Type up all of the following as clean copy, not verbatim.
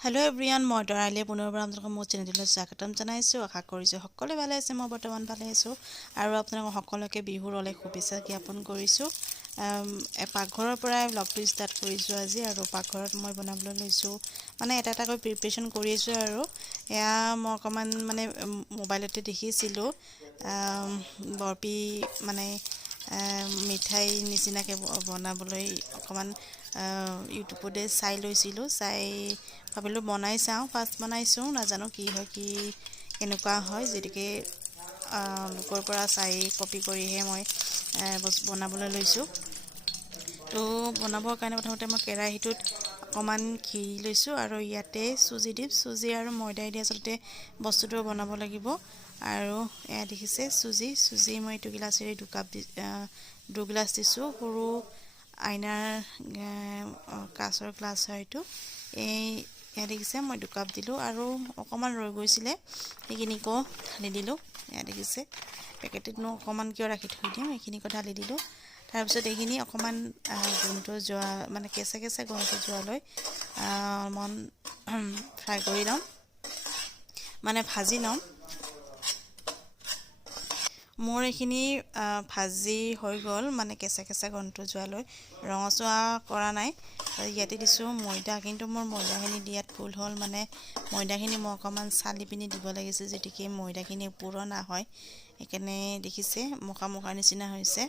Hello' everyone, মই দৰাইলে পুনৰবাৰ আপোনালোকক মোৰ চেনেললৈ স্বাগতম জনাইছোঁ। আশা কৰিছোঁ সকলোৱে ভালে আছে। মই বৰ্তমান ভালে আছোঁ আৰু আপোনালোকক সকলোকে বিহুৰ অলেখ শুভেচ্ছা জ্ঞাপন কৰিছোঁ। পাকঘৰৰ পৰাই ব্লগটো ষ্টাৰ্ট কৰিছোঁ আজি, আৰু পাকঘৰত মই বনাবলৈ লৈছোঁ মানে এটাকৈ প্ৰিপাৰেশ্যন কৰি আছোঁ। আৰু এয়া মই অকণমান মানে মোবাইলতে দেখিছিলোঁ বৰপি মানে মিঠাই নিচিনাকৈ বনাবলৈ অকণমান ইউটিউবতে চাই লৈছিলোঁ। ভাবিলোঁ বনাই চাওঁ, ফাৰ্ষ্ট বনাইছোঁ, নাজানো কি হয় কি কেনেকুৱা হয়। যিহেতুকে লোকৰ পৰা চাই কপি কৰিহে মই বনাবলৈ লৈছোঁ। তো বনাবৰ কাৰণে প্ৰথমতে মই কেৰাহীটোত অকণমান ঘি লৈছোঁ আৰু ইয়াতে চুজি দিম। চুজি আৰু ময়দাই দি আচলতে বস্তুটো বনাব লাগিব। আৰু এয়া দেখিছে চুজি মই এইটো গিলাচেৰে দুগিলাচ দিছোঁ। সৰু আইনাৰ কাছৰ গ্লাছ হয় এইটো। এয়া দেখিছে মই 2 কাপ দিলোঁ আৰু অকণমান ৰৈ গৈছিলে, সেইখিনিকো ঢালি দিলোঁ। এয়া দেখিছে পেকেটটোতনো অকণমান কিয় ৰাখি থৈ দিম, এইখিনিকো ঢালি দিলোঁ। তাৰপিছত এইখিনি অকণমান গোন্ধটো যোৱা মানে কেঁচা গোন্ধটো যোৱালৈ অলপমান ফ্ৰাই কৰি ল'ম, মানে ভাজি ল'ম। মোৰ এইখিনি ভাজি হৈ গ'ল, মানে কেঁচা গোন্ধটো যোৱালৈ ৰঙচুৱা কৰা নাই। ইয়াতে দিছোঁ ময়দা, কিন্তু মোৰ ময়দাখিনি দিয়াত ভুল হ'ল। মানে ময়দাখিনি মই অকণমান চালি পিনি দিব লাগিছিল, যেতিকে ময়দাখিনি পুৰণ হয়। সেইকাৰণে দেখিছে মোকা নিচিনা হৈছে।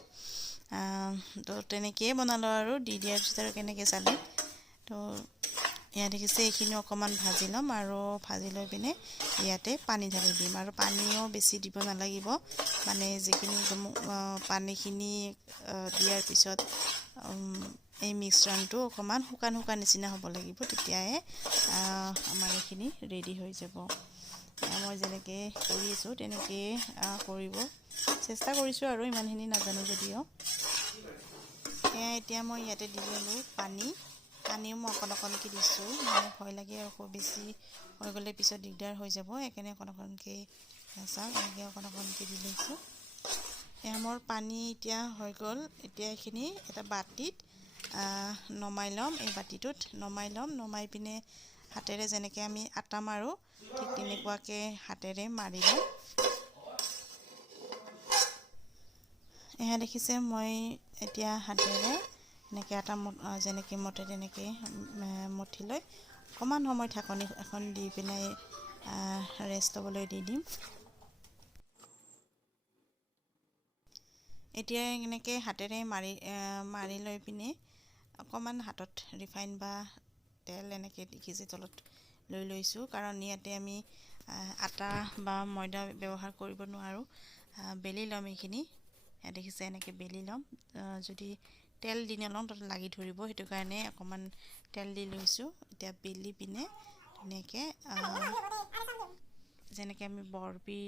তো তেনেকৈয়ে বনালোঁ আৰু দি দিয়াৰ পিছত আৰু কেনেকৈ চালি। তো এয়া দেখিছে এইখিনি অকণমান ভাজি ল'ম আৰু ভাজি লৈ পিনে ইয়াতে পানী ঢালি দিম। আৰু পানীও বেছি দিব নালাগিব, মানে যিখিনি পানীখিনি দিয়াৰ পিছত এই মিশ্ৰণটো অকণমান শুকান নিচিনা হ'ব লাগিব, তেতিয়াহে আমাৰ এইখিনি ৰেডি হৈ যাব। মই যেনেকৈ কৰি আছোঁ তেনেকৈয়ে কৰিব চেষ্টা কৰিছোঁ, আৰু ইমানখিনি নাজানো যদিও। এতিয়া মই ইয়াতে দি ল'লোঁ পানীও মই অকণকৈ দিছোঁ, মানে ভয় লাগে আৰু খুব বেছি হৈ গ'লে পিছত দিগদাৰ হৈ যাব। সেইকাৰণে অকণকৈ চাওক, এনেকৈ অকণকৈ দি লৈছোঁ। মোৰ পানী এতিয়া হৈ গ'ল। এতিয়া এইখিনি এটা বাতিত নমাই ল'ম। এই বাতিটোত নমাই পিনে হাতেৰে যেনেকৈ আমি আটা মাৰোঁ, ঠিক তেনেকুৱাকৈ হাতেৰে মাৰি ল'ম। এয়া দেখিছে মই এতিয়া হাতেৰে এনেকৈ আটা যেনেকৈ মতে তেনেকৈ মঠি লৈ অকণমান সময় ঢাকনি এখন দি পিনে ৰেষ্ট ল'বলৈ দি দিম। এতিয়া এনেকৈ হাতেৰে মাৰি লৈ পিনে অকণমান হাতত ৰিফাইন বা তেল এনেকৈ দেখিছে তলত লৈ লৈছোঁ, কাৰণ ইয়াতে আমি আটা বা ময়দা ব্যৱহাৰ কৰিব নোৱাৰোঁ। বেলি ল'ম এইখিনি, দেখিছে এনেকৈ বেলি ল'ম। যদি তেল দি নলওঁ তাত লাগি ধৰিব, সেইটো কাৰণে অকণমান তেল দি লৈছোঁ। এতিয়া বেলি পিনে ধুনীয়াকৈ যেনেকৈ আমি বৰপি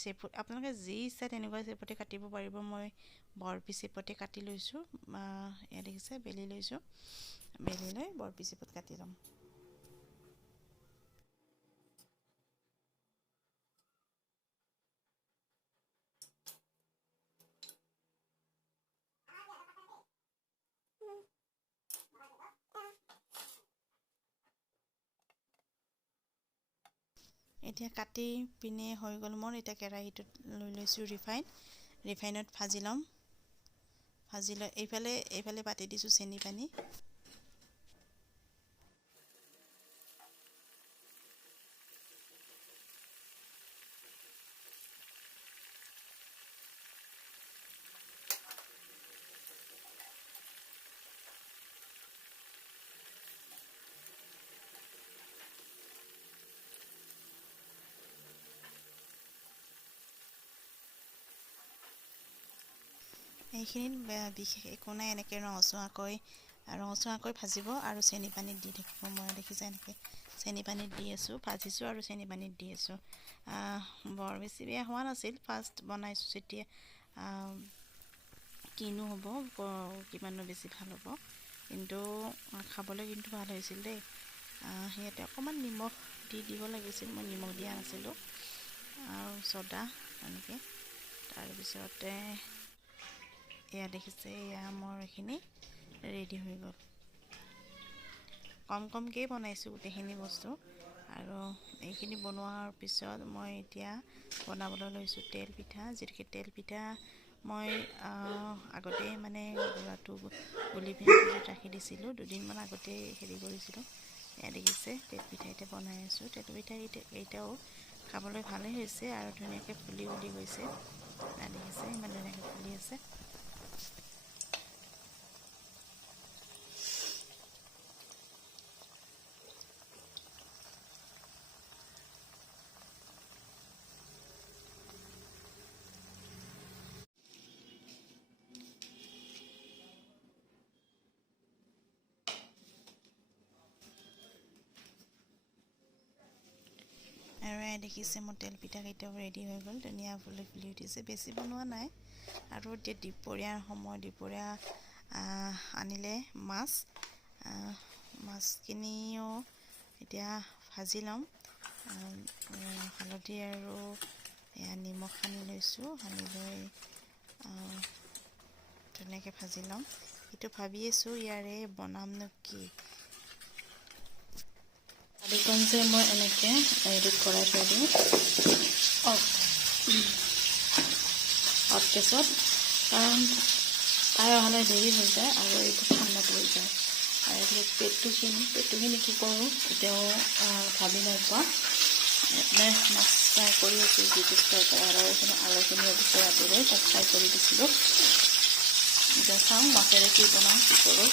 চেপত, আপোনালোকে যি ইচ্ছা তেনেকুৱা চেপতে কাটিব পাৰিব। মই বৰপি চেপতে কাটি লৈছোঁ। এয়া দেখিছে বেলি লৈছোঁ, বেলি লৈ বৰপি চেপত কাটি ল'ম। এতিয়া কাটি পিনে হৈ গ'ল মোৰ। এতিয়া কেৰাহীটোত লৈ লৈছোঁ ৰিফাইনত ভাজি ল'ম। ভাজি লৈ এইফালে পাতি দিছোঁ চেনি পানী। এইখিনিত বিশেষ একো নাই, এনেকৈ ৰঙচুৱাকৈ ভাজিব আৰু চেনি পানীত দি থাকিব। মই দেখিছে এনেকৈ চেনি পানীত দি আছোঁ, ভাজিছোঁ আৰু চেনি পানীত দি আছোঁ। বৰ বেছি বেয়া হোৱা নাছিল, ফাৰ্ষ্ট বনাইছোঁ যেতিয়া। কিনো হ'ব, কিমাননো বেছি ভাল হ'ব, কিন্তু খাবলৈ কিন্তু ভাল হৈছিল দেই। সিহঁতে অকণমান নিমখ দি দিব লাগিছিল, মই নিমখ দিয়া নাছিলোঁ, আৰু ছ'ডা এনেকৈ। তাৰপিছতে এয়া দেখিছে, এয়া মোৰ এইখিনি ৰেডি হৈ গ'ল। কমকৈ বনাইছোঁ গোটেইখিনি বস্তু। আৰু এইখিনি বনোৱাৰ পিছত মই এতিয়া বনাবলৈ লৈছোঁ তেল পিঠা। যিহেতুকে তেল পিঠা মই আগতেই মানে গুড়াটো গুলি পিনি ফ্ৰিজত ৰাখি দিছিলোঁ, দুদিনমান আগতেই হেৰি কৰিছিলোঁ। এয়া দেখিছে তেল পিঠা এতিয়া বনাই আছোঁ। তেল পিঠা এইটাও খাবলৈ ভালেই হৈছে আৰু ধুনীয়াকৈ ফুলি গৈছে। দেখিছে ইমান ধুনীয়াকৈ ফুলি আছে। আৰু দেখিছে মোৰ তেল পিঠাকেইটাও ৰেডি হৈ গ'ল, ধুনীয়া ফুলি উঠিছে। বেছি বনোৱা নাই। আৰু এতিয়া দুপৰীয়াৰ সময়, দুপৰীয়া আনিলে মাছখিনিও এতিয়া ভাজি ল'ম। হালধি আৰু নিমখ সানি লৈছোঁ, সানি লৈ ধুনীয়াকৈ ভাজি ল'ম। সেইটো ভাবি আছোঁ ইয়াৰে বনামনো কি। আলুকণ যে মই এনেকৈ ৰেডি কৰাই থৈ দিওঁ গেছত, কাৰণ তাই অহালৈ দেৰি হৈ যায় আৰু এইটো ঠাণ্ডা পৰি যায়। আৰু এইবিলাক পেটুখিনি কি কৰোঁ এতিয়াও ভাবি নাই পোৱা। মানে মাছ ফ্ৰাই কৰি আছোঁ, যিটো ফ্ৰাই কৰা আৰু এইখিনি আলুখিনি অৱশ্যে ৰাতিলৈ তাক ফ্ৰাই কৰি দিছিলোঁ। এতিয়া চাওঁ মাছেৰে কি বনাওঁ, কি কৰোঁ।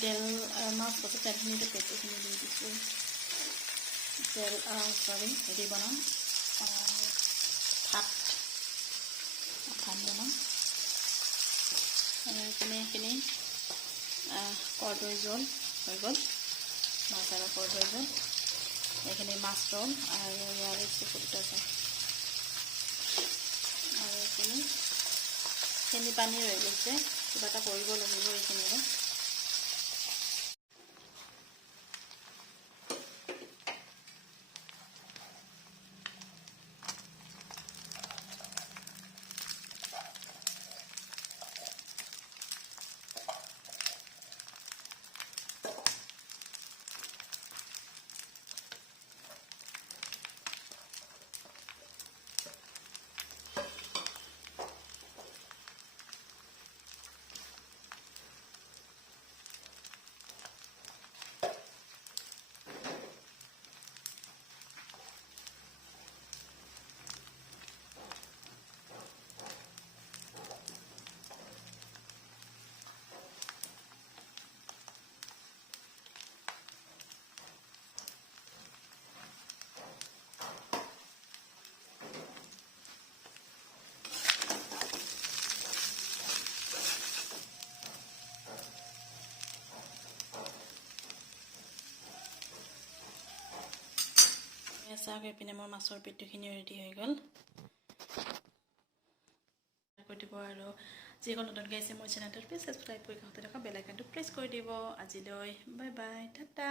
তেল মাছ বস্তু তেলখিনিতে পেটুখিনি দি দিছোঁ। হেৰি বনাম ভাত বনাম। এইখিনি কৰ্দৈ জোল হৈ গ'ল, মাছ আৰু কৰ্দৈ জোল। এইখিনি মাছ ৰ'ল আৰু ইয়াৰে চিকুট আছে আৰু এইখিনি পানী ৰৈ গৈছে, কিবা এটা কৰিব লাগিব এইখিনিৰে। চাওক এইপিনে মোৰ মাছৰ পেটুখিনি ৰেডি হৈ গ'ল কৰি দিব আৰু যিসকল নতুনকৈ আহিছে মোৰ চেনেলটোত প্লিজ ছাবস্ক্ৰাইব কৰি কাষতে থকা বেল আইকনটো প্ৰেছ কৰি দিব আজিলৈ বাই বাই টাটা